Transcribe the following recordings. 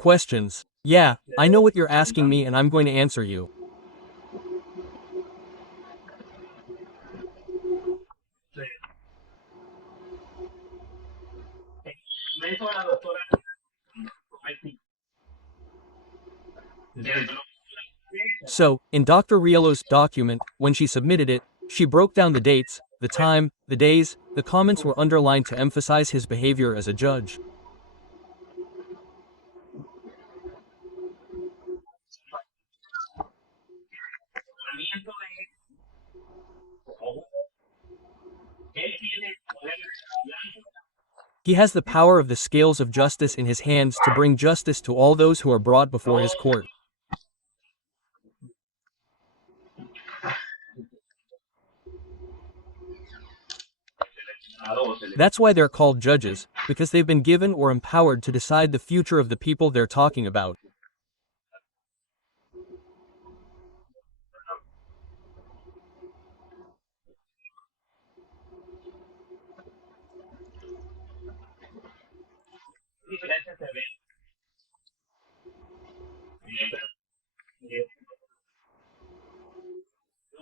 Questions. Yeah, I know what you're asking me and I'm going to answer you. So, in Dr. Riello's document, when she submitted it, she broke down the dates, the time, the days, the comments were underlined to emphasize his behavior as a judge. He has the power of the scales of justice in his hands to bring justice to all those who are brought before his court. That's why they're called judges, because they've been given or empowered to decide the future of the people they're talking about.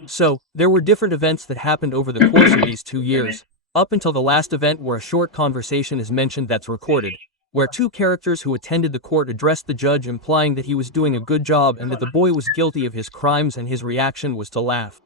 So, there were different events that happened over the course of these 2 years, up until the last event where a short conversation is mentioned that's recorded, where two characters who attended the court addressed the judge implying that he was doing a good job and that the boy was guilty of his crimes and his reaction was to laugh.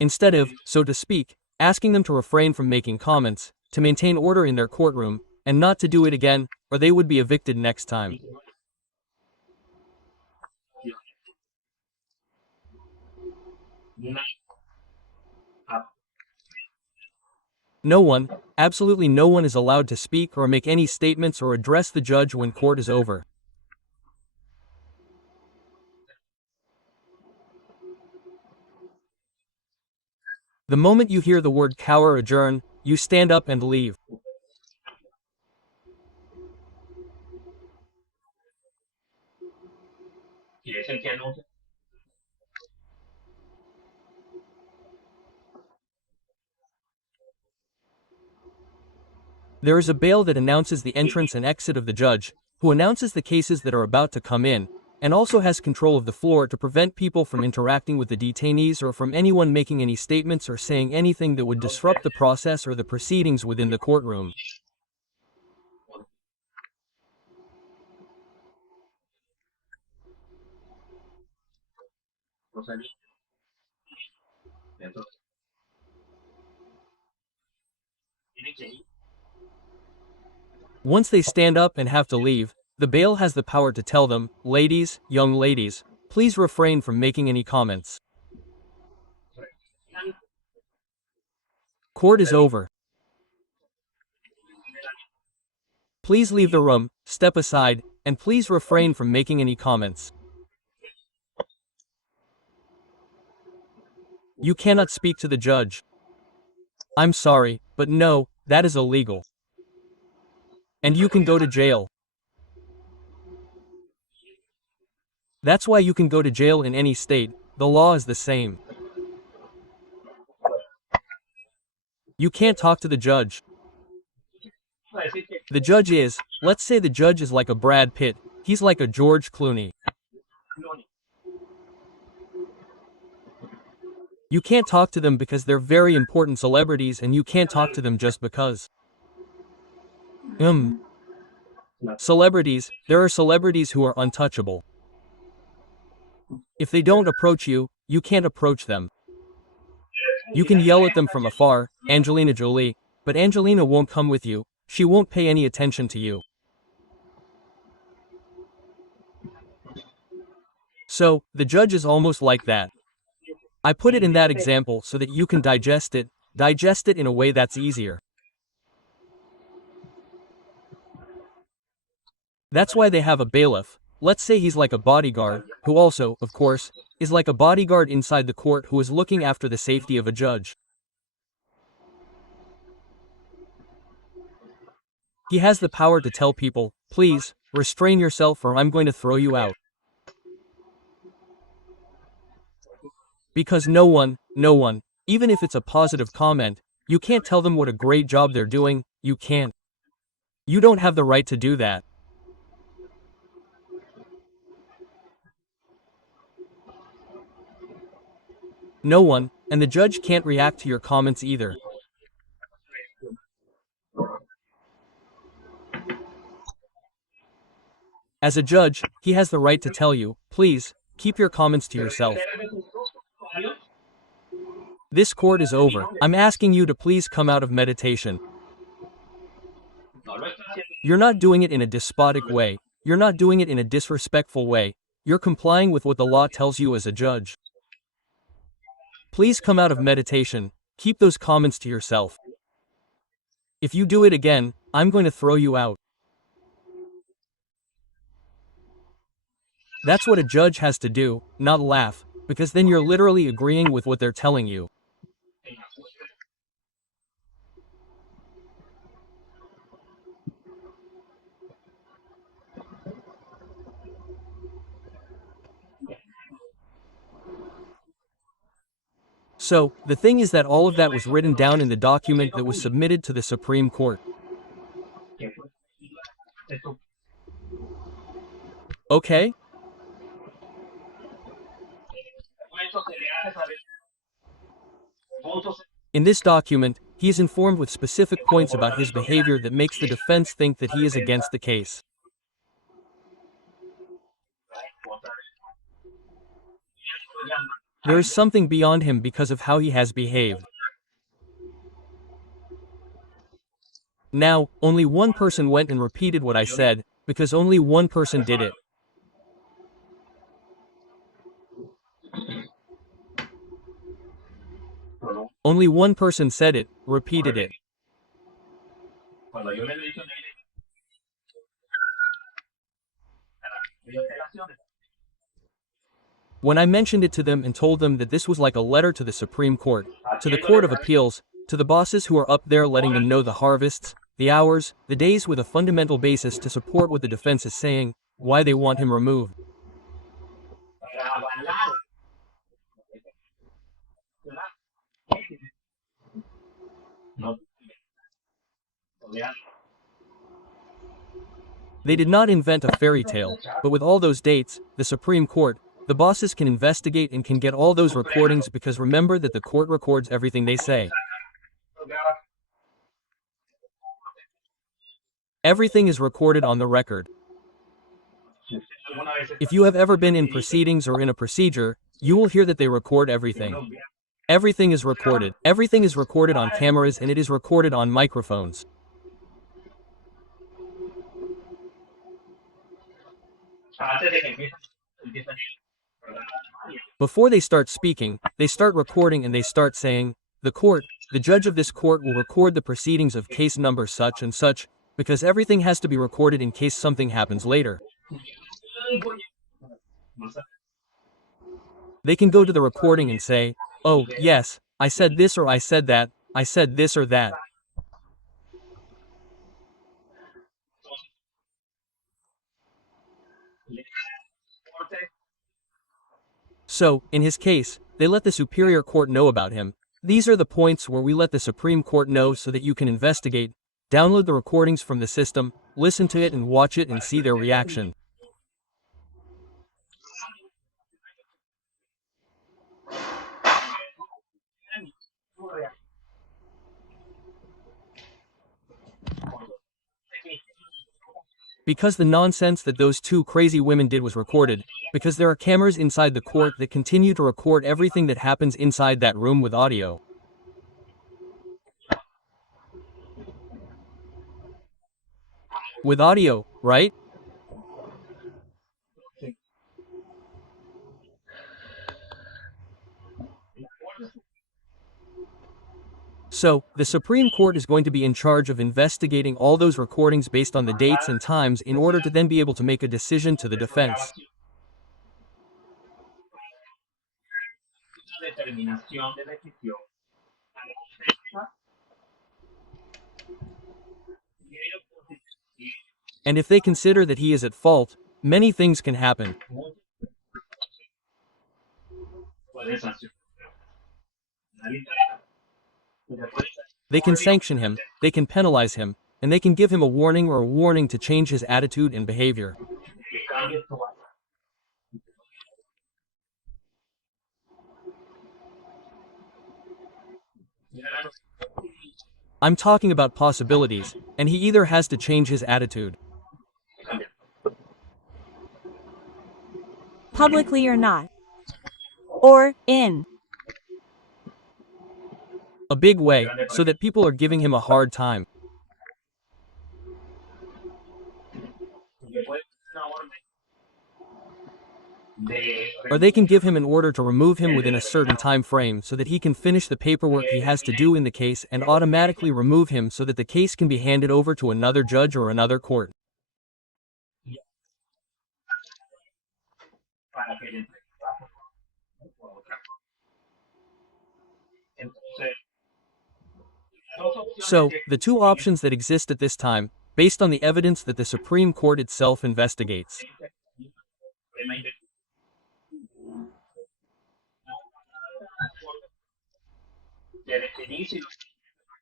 Instead of, so to speak, asking them to refrain from making comments, to maintain order in their courtroom, and not to do it again, or they would be evicted next time. No one, absolutely no one is allowed to speak or make any statements or address the judge when court is over. The moment you hear the word cow or adjourn, you stand up and leave. There is a bell that announces the entrance and exit of the judge, who announces the cases that are about to come in, and also has control of the floor to prevent people from interacting with the detainees or from anyone making any statements or saying anything that would disrupt the process or the proceedings within the courtroom. Once they stand up and have to leave, the bail has the power to tell them, ladies, young ladies, please refrain from making any comments. Court is over. Please leave the room, step aside, and please refrain from making any comments. You cannot speak to the judge. I'm sorry, but no, that is illegal. And you can go to jail. That's why you can go to jail in any state, the law is the same. You can't talk to the judge. The judge is, let's say the judge is like a Brad Pitt, he's like a George Clooney. You can't talk to them because they're very important celebrities and you can't talk to them just because. Celebrities, there are celebrities who are untouchable. If they don't approach you, you can't approach them. You can yell at them from afar, Angelina Jolie, but Angelina won't come with you, she won't pay any attention to you. So, the judge is almost like that. I put it in that example so that you can digest it in a way that's easier. That's why they have a bailiff. Let's say he's like a bodyguard, who also, of course, is like a bodyguard inside the court who is looking after the safety of a judge. He has the power to tell people, please, restrain yourself or I'm going to throw you out. Because no one, even if it's a positive comment, you can't tell them what a great job they're doing, you can't. You don't have the right to do that. No one, and the judge can't react to your comments either. As a judge, he has the right to tell you, please, keep your comments to yourself. This court is over. I'm asking you to please come out of meditation. You're not doing it in a despotic way. You're not doing it in a disrespectful way. You're complying with what the law tells you as a judge. Please come out of meditation. Keep those comments to yourself. If you do it again, I'm going to throw you out. That's what a judge has to do, not laugh, because then you're literally agreeing with what they're telling you. So, the thing is that all of that was written down in the document that was submitted to the Supreme Court. Okay? In this document, he is informed with specific points about his behavior that makes the defense think that he is against the case. There is something beyond him because of how he has behaved. Now, only one person went and repeated what I said, because only one person did it. Only one person said it, repeated it. When I mentioned it to them and told them that this was like a letter to the Supreme Court, to the Court of Appeals, to the bosses who are up there letting them know the harvests, the hours, the days with a fundamental basis to support what the defense is saying, why they want him removed. They did not invent a fairy tale, but with all those dates, the Supreme Court, the bosses can investigate and can get all those recordings because remember that the court records everything they say. Everything is recorded on the record. If you have ever been in proceedings or in a procedure, you will hear that they record everything. Everything is recorded. Everything is recorded on cameras and it is recorded on microphones. Before they start speaking, they start recording and they start saying, the judge of this court will record the proceedings of case number such and such, because everything has to be recorded in case something happens later. They can go to the recording and say, oh, yes, I said this or I said that, I said this or that. So, in his case, they let the Superior Court know about him. These are the points where we let the Supreme Court know so that you can investigate, download the recordings from the system, listen to it and watch it and see their reaction. Because the nonsense that those two crazy women did was recorded, because there are cameras inside the court that continue to record everything that happens inside that room with audio. With audio, right? So, the Supreme Court is going to be in charge of investigating all those recordings based on the dates and times in order to then be able to make a decision to the defense. And if they consider that he is at fault, many things can happen. They can sanction him, they can penalize him, and they can give him a warning or a warning to change his attitude and behavior. I'm talking about possibilities, and he either has to change his attitude. Publicly or not. Or in A big way, so that people are giving him a hard time. Or they can give him an order to remove him within a certain time frame so that he can finish the paperwork he has to do in the case and automatically remove him so that the case can be handed over to another judge or another court. So, the two options that exist at this time, based on the evidence that the Supreme Court itself investigates.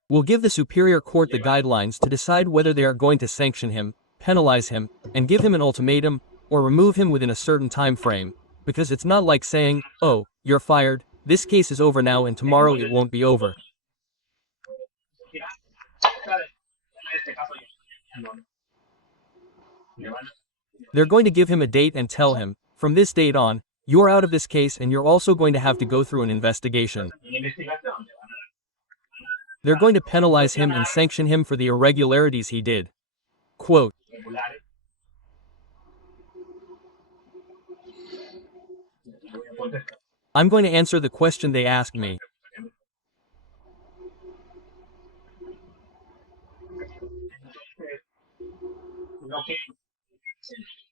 Will give the Superior Court the guidelines to decide whether they are going to sanction him, penalize him, and give him an ultimatum, or remove him within a certain time frame, because it's not like saying, oh, you're fired, this case is over now and tomorrow it won't be over. They're going to give him a date and tell him, from this date on, you're out of this case and you're also going to have to go through an investigation. They're going to penalize him and sanction him for the irregularities he did. Quote, I'm going to answer the question they asked me.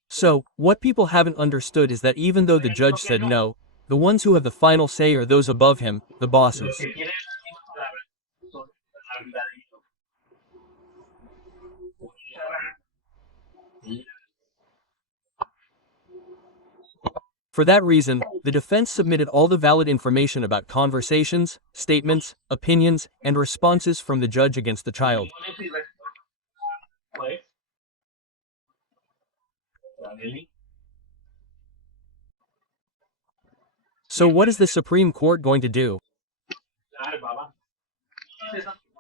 So, what people haven't understood is that even though the judge said no, the ones who have the final say are those above him, the bosses. For that reason, the defense submitted all the valid information about conversations, statements, opinions, and responses from the judge against the child. So what is the Supreme Court going to do?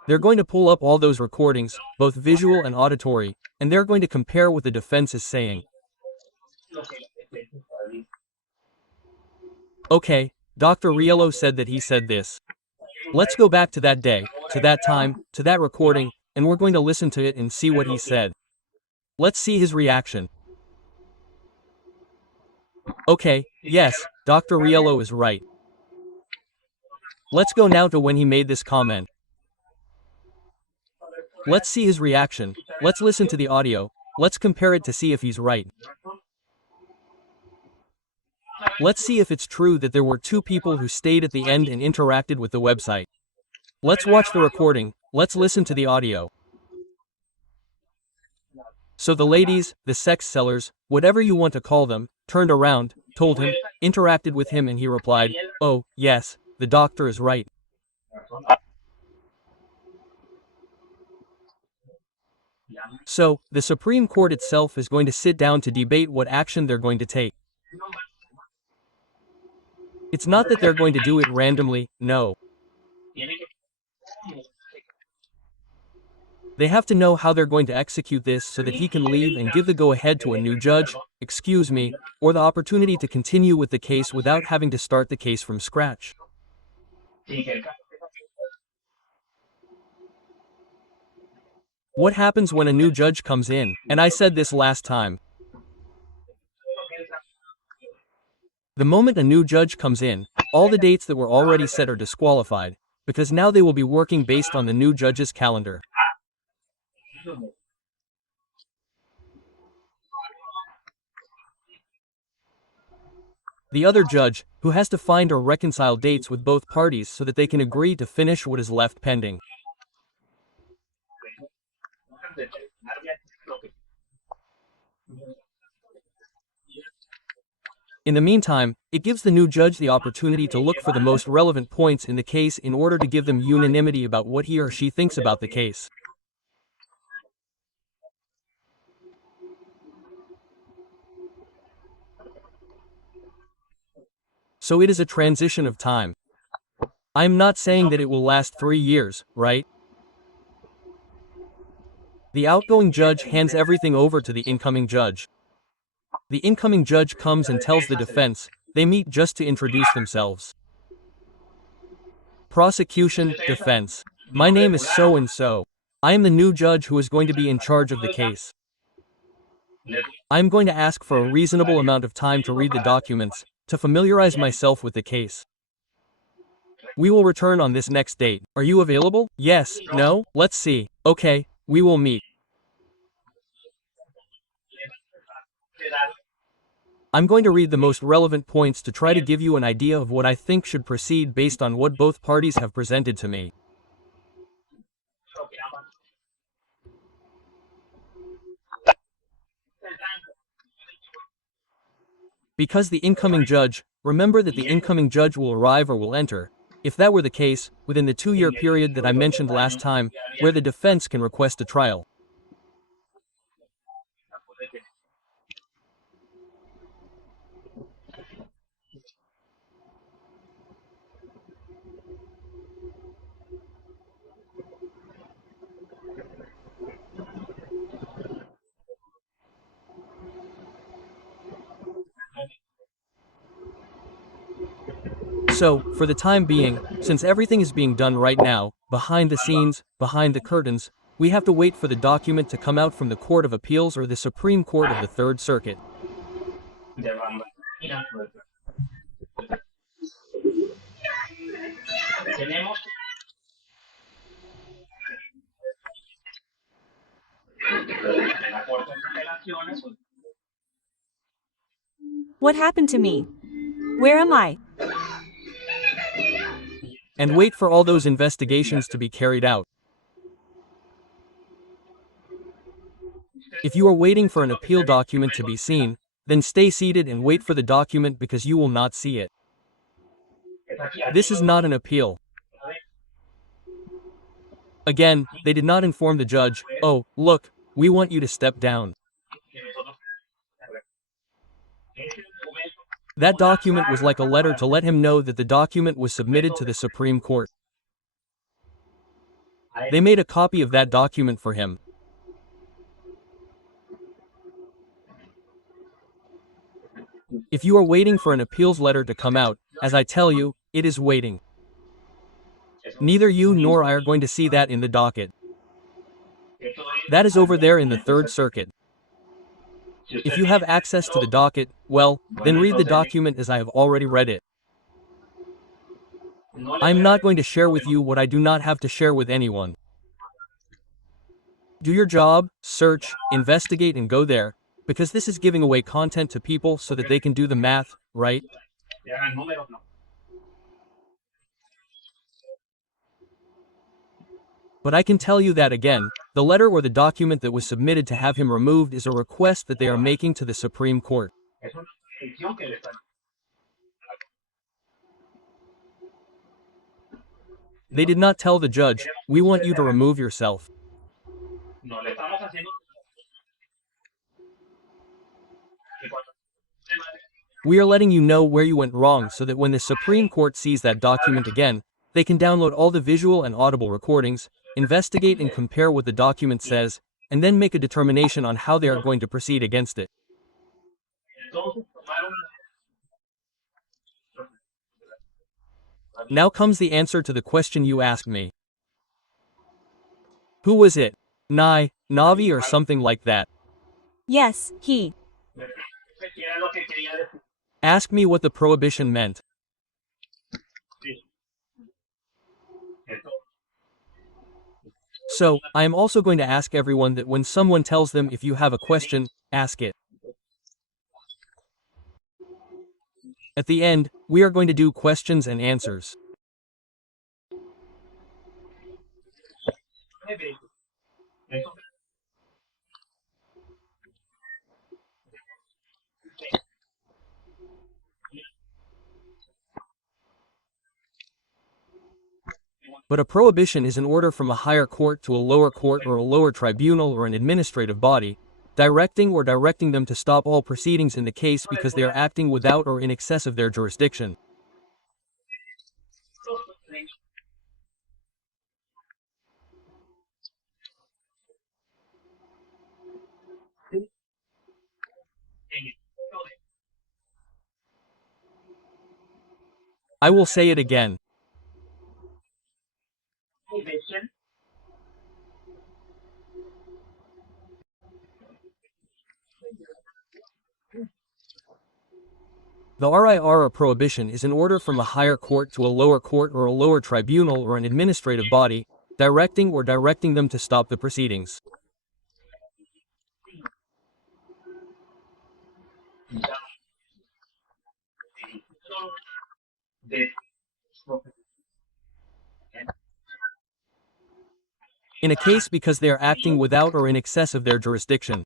They're going to pull up all those recordings, both visual and auditory, and they're going to compare what the defense is saying. Okay, Dr. Riello said that he said this. Let's go back to that day, to that time, to that recording, and we're going to listen to it and see what he said. Let's see his reaction. Okay, yes, Dr. Riello is right. Let's go now to when he made this comment. Let's see his reaction. Let's listen to the audio. Let's compare it to see if he's right. Let's see if it's true that there were two people who stayed at the end and interacted with the website. Let's watch the recording. Let's listen to the audio. So the ladies, the sex sellers, whatever you want to call them, turned around, told him, interacted with him, and he replied, oh, yes, the doctor is right. So, the Supreme Court itself is going to sit down to debate what action they're going to take. It's not that they're going to do it randomly, no. They have to know how they're going to execute this so that he can leave and give the go-ahead to a new judge, excuse me, or the opportunity to continue with the case without having to start the case from scratch. What happens when a new judge comes in? And I said this last time. The moment a new judge comes in, all the dates that were already set are disqualified, because now they will be working based on the new judge's calendar. The other judge, who has to find or reconcile dates with both parties so that they can agree to finish what is left pending. In the meantime, it gives the new judge the opportunity to look for the most relevant points in the case in order to give them unanimity about what he or she thinks about the case. So it is a transition of time. I'm not saying that it will last 3 years, right? The outgoing judge hands everything over to the incoming judge. The incoming judge comes and tells the defense. They meet just to introduce themselves. Prosecution, defense. My name is so-and-so. I am the new judge who is going to be in charge of the case. I am going to ask for a reasonable amount of time to read the documents, to familiarize myself with the case. We will return on this next date. Are you available? Yes, no, let's see. Okay, we will meet. I'm going to read the most relevant points to try to give you an idea of what I think should proceed based on what both parties have presented to me. Because the incoming judge, remember that the incoming judge will arrive or will enter, if that were the case, within the 2-year period that I mentioned last time, where the defense can request a trial. So, for the time being, since everything is being done right now, behind the scenes, behind the curtains, we have to wait for the document to come out from the Court of Appeals or the Supreme Court of the Third Circuit. What happened to me? Where am I? And wait for all those investigations to be carried out. If you are waiting for an appeal document to be seen, then stay seated and wait for the document because you will not see it. This is not an appeal. Again, they did not inform the judge, oh, look, we want you to step down. That document was like a letter to let him know that the document was submitted to the Supreme Court. They made a copy of that document for him. If you are waiting for an appeals letter to come out, as I tell you, it is waiting. Neither you nor I are going to see that in the docket. That is over there in the Third Circuit. If you have access to the docket, well, then read the document as I have already read it. I'm not going to share with you what I do not have to share with anyone. Do your job, search, investigate and go there, because this is giving away content to people so that they can do the math, right? But I can tell you that again, the letter or the document that was submitted to have him removed is a request that they are making to the Supreme Court. They did not tell the judge, we want you to remove yourself. We are letting you know where you went wrong so that when the Supreme Court sees that document again, they can download all the visual and audible recordings, investigate and compare what the document says, and then make a determination on how they are going to proceed against it. Now comes the answer to the question you asked me. Who was it? Navi or something like that? Yes, he. Ask me what the prohibition meant. So, I am also going to ask everyone that when someone tells them if you have a question, ask it. At the end, we are going to do questions and answers. But a prohibition is an order from a higher court to a lower court or a lower tribunal or an administrative body, directing them to stop all proceedings in the case because they are acting without or in excess of their jurisdiction. I will say it again. The RIR or prohibition is an order from a higher court to a lower court or a lower tribunal or an administrative body, directing them to stop the proceedings. In a case because they are acting without or in excess of their jurisdiction.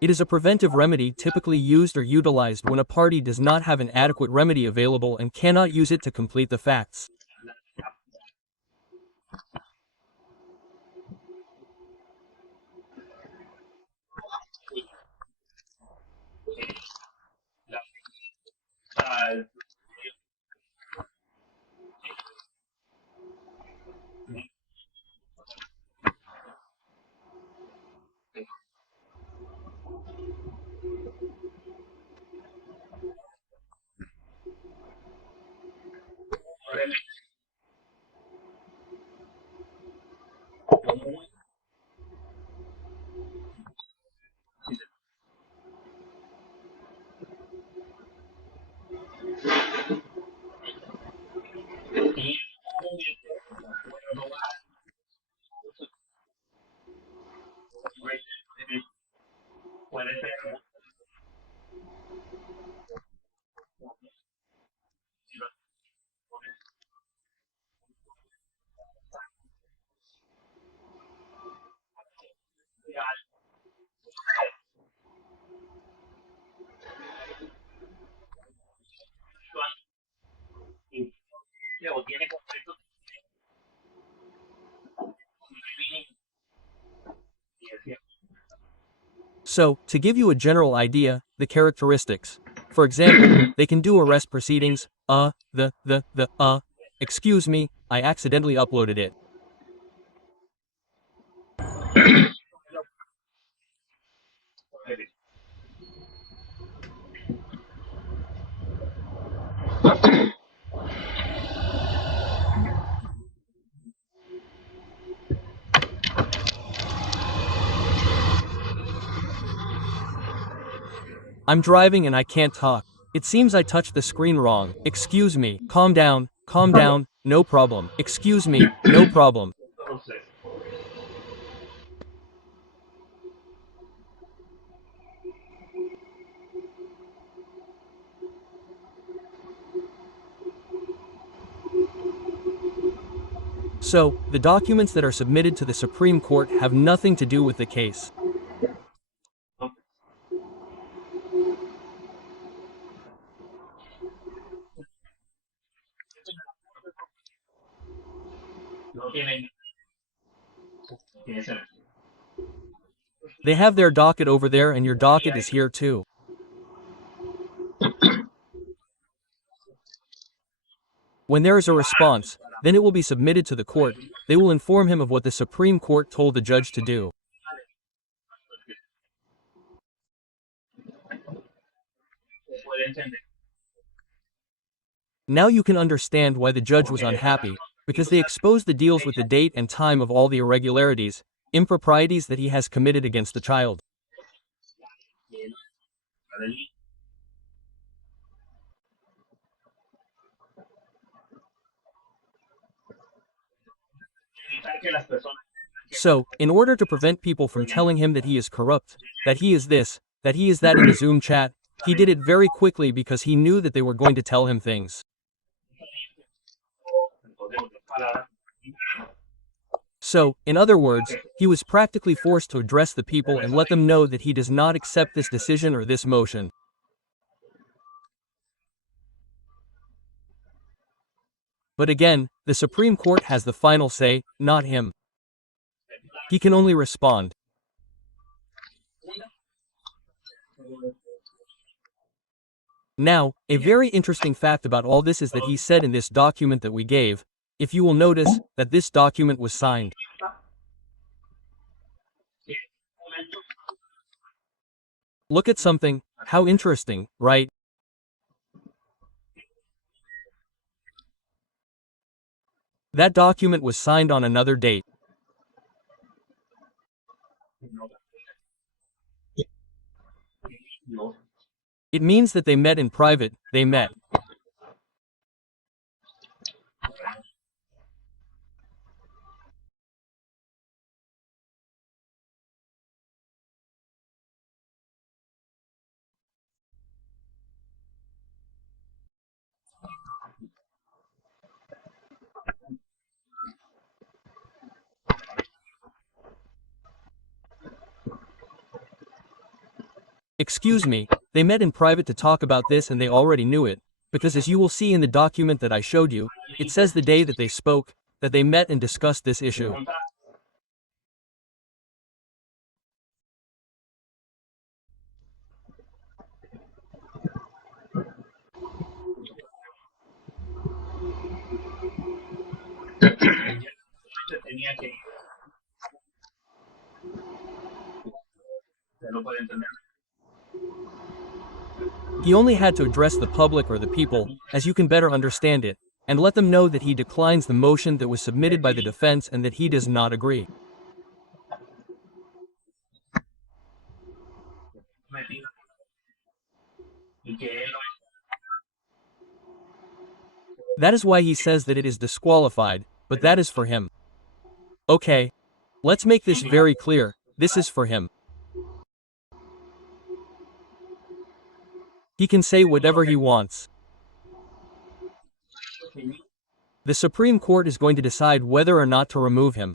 It is a preventive remedy typically used or utilized when a party does not have an adequate remedy available and cannot use it to complete the facts. So, to give you a general idea, the characteristics. For example, they can do arrest proceedings, excuse me, I accidentally uploaded it. I'm driving and I can't talk. It seems I touched the screen wrong. Excuse me. Calm down, no problem. Excuse me, no problem. So, the documents that are submitted to the Supreme Court have nothing to do with the case. They have their docket over there and your docket is here too. When there is a response, then it will be submitted to the court. They will inform him of what the Supreme Court told the judge to do. Now you can understand why the judge was unhappy, because they exposed the deals with the date and time of all the irregularities, improprieties that he has committed against the child. So, in order to prevent people from telling him that he is corrupt, that he is this, that he is that in the Zoom chat, he did it very quickly because he knew that they were going to tell him things. So, in other words, he was practically forced to address the people and let them know that he does not accept this decision or this motion. But again, the Supreme Court has the final say, not him. He can only respond. Now, a very interesting fact about all this is that he said in this document that we gave, if you will notice, that this document was signed. Look at something, how interesting, right? That document was signed on another date. It means that they met in private, they met. Excuse me, they met in private to talk about this and they already knew it, because as you will see in the document that I showed you, it says the day that they spoke, that they met and discussed this issue. He only had to address the public or the people, as you can better understand it, and let them know that he declines the motion that was submitted by the defense and that he does not agree. That is why he says that it is disqualified, but that is for him. Okay. Let's make this very clear, this is for him. He can say whatever he wants. The Supreme Court is going to decide whether or not to remove him.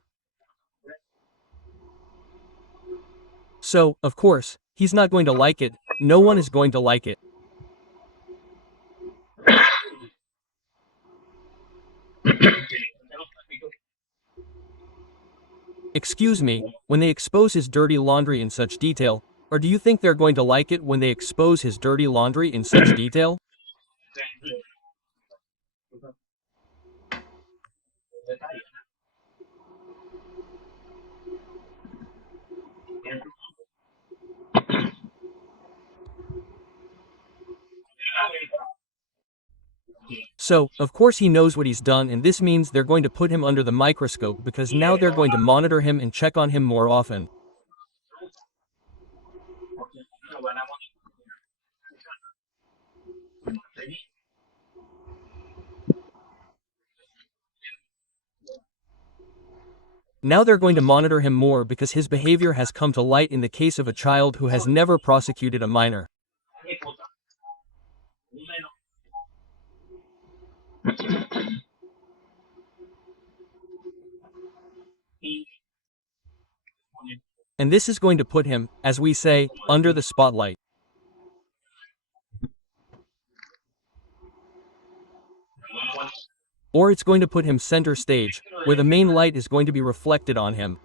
So, of course, he's not going to like it, no one is going to like it. Excuse me, when they expose his dirty laundry in such detail, or do you think they're going to like it when they expose his dirty laundry in such detail? So, of course he knows what he's done and this means they're going to put him under the microscope because now they're going to monitor him and check on him more often. Now they're going to monitor him more because his behavior has come to light in the case of a child who has never prosecuted a minor. And this is going to put him, as we say, under the spotlight. Or it's going to put him center stage, where the main light is going to be reflected on him.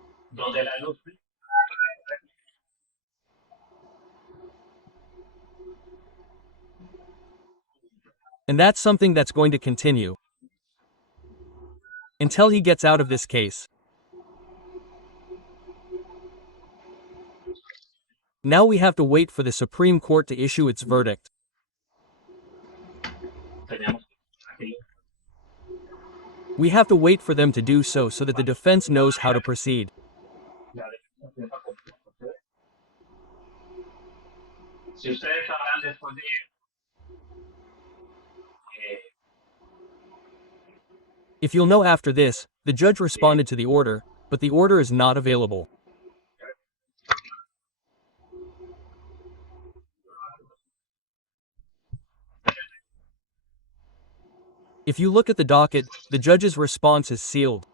And that's something that's going to continue until he gets out of this case. Now we have to wait for the Supreme Court to issue its verdict. We have to wait for them to do so that the defense knows how to proceed. If you'll know after this, the judge responded to the order, but the order is not available. If you look at the docket, the judge's response is sealed.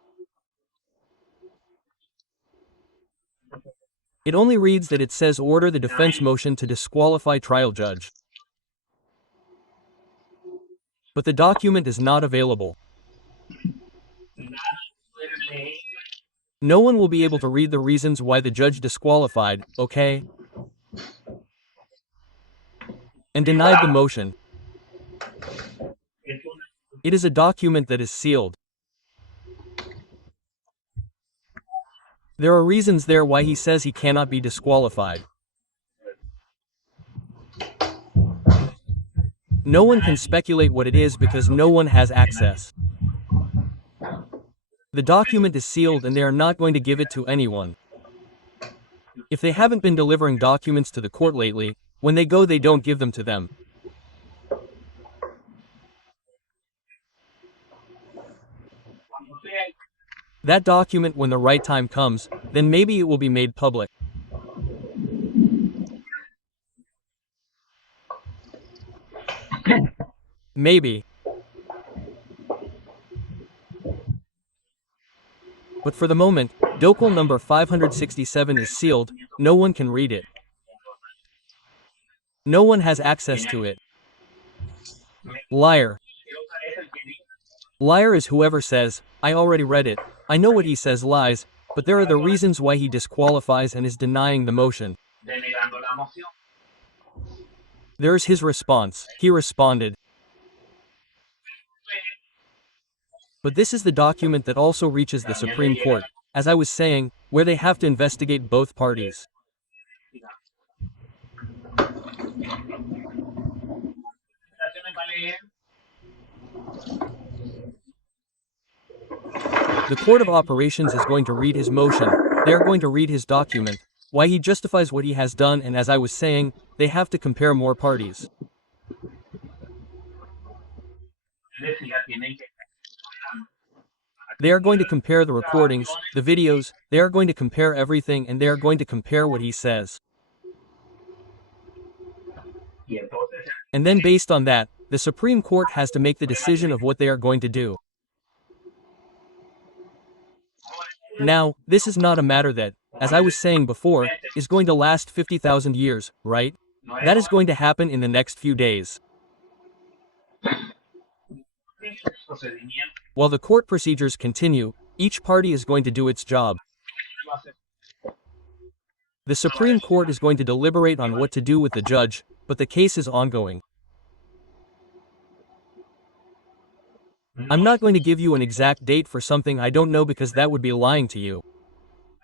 It only reads that it says order the defense motion to disqualify trial judge. But the document is not available. No one will be able to read the reasons why the judge disqualified, okay? And denied the motion. It is a document that is sealed. There are reasons there why he says he cannot be disqualified. No one can speculate what it is because no one has access. The document is sealed and they are not going to give it to anyone. If they haven't been delivering documents to the court lately, when they go they don't give them to them. That document, when the right time comes, then maybe it will be made public. Maybe. But for the moment, Docal number 567 is sealed, no one can read it. No one has access to it. Liar. Liar is whoever says, I already read it, I know what he says lies, but there are the reasons why he disqualifies and is denying the motion. There is his response, he responded. But this is the document that also reaches the Supreme Court, as I was saying, where they have to investigate both parties. The Court of Operations is going to read his motion, they are going to read his document, why he justifies what he has done, and as I was saying, they have to compare more parties. They are going to compare the recordings, the videos, they are going to compare everything, and they are going to compare what he says. And then based on that, the Supreme Court has to make the decision of what they are going to do. Now, this is not a matter that, as I was saying before, is going to last 50,000 years, right? That is going to happen in the next few days. While the court procedures continue, each party is going to do its job. The Supreme Court is going to deliberate on what to do with the judge, but the case is ongoing. I'm not going to give you an exact date for something I don't know because that would be lying to you.